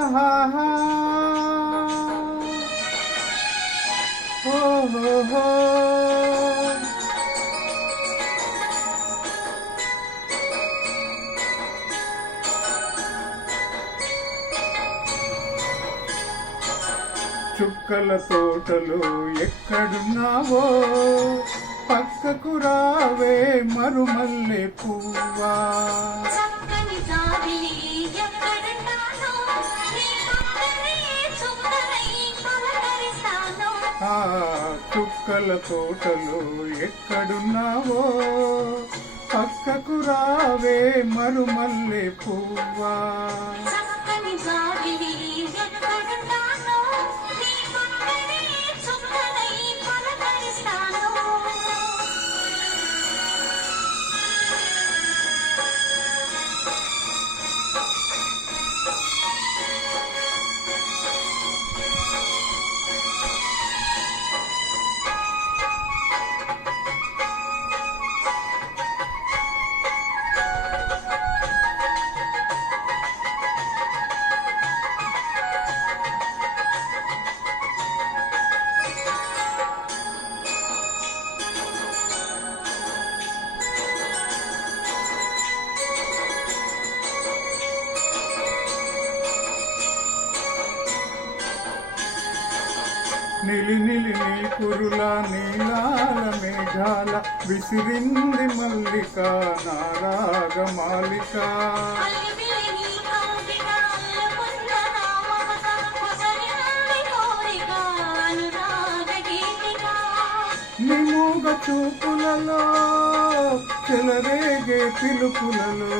ఆహాహా ఓహో చుక్కల తోటలో ఎక్కడున్నావో పక్కకు రావే మరుమల్లె పువ్వా ఆ చుక్కల తోటలో ఎక్కడున్నావో పక్కకు రావే మరుమల్లె పువ్వా నిలి నిలి నీ కురుల నీలాల మేఘాల విసిరింది మల్లిక నారాగ మాలిక నిమూగ చూపులలో చెలరేగే పిలుపులలో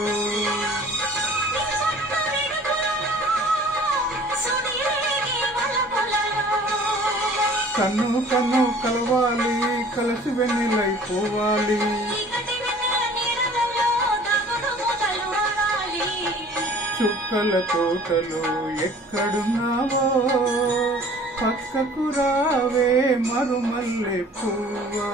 కన్ను కన్ను కలవాలి కలిసి వెన్నెలైపోవాలి చుక్కల తోటలో ఎక్కడున్నావో పక్కకు రావే మరుమల్లె పువ్వా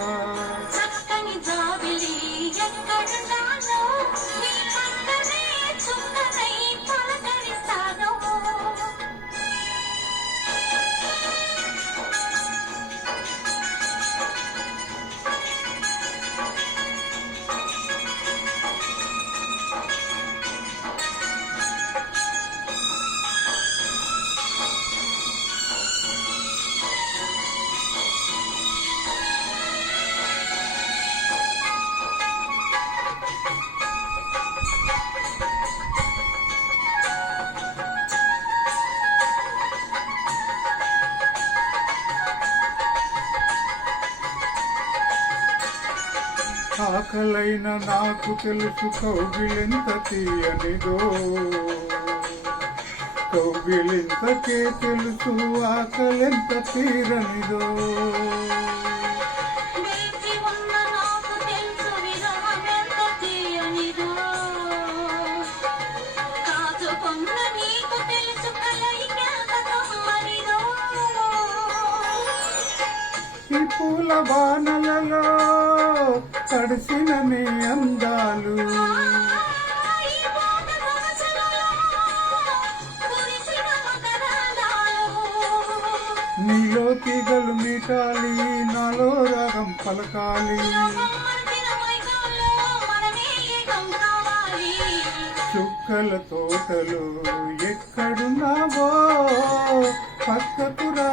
ఆకలైన నాకు తెలుసు కౌగిలింత తీయనిదో కౌగిలింతకే తెలుసు ఆకలెంత తీరనిదో ఈ పూల వానలలో తడిసిన నీ అందాలు నీలో తీగలు మీటాలి నాలో రాగం పలకాలి చుక్కల తోటలో ఎక్కడున్నావో పక్కకు రా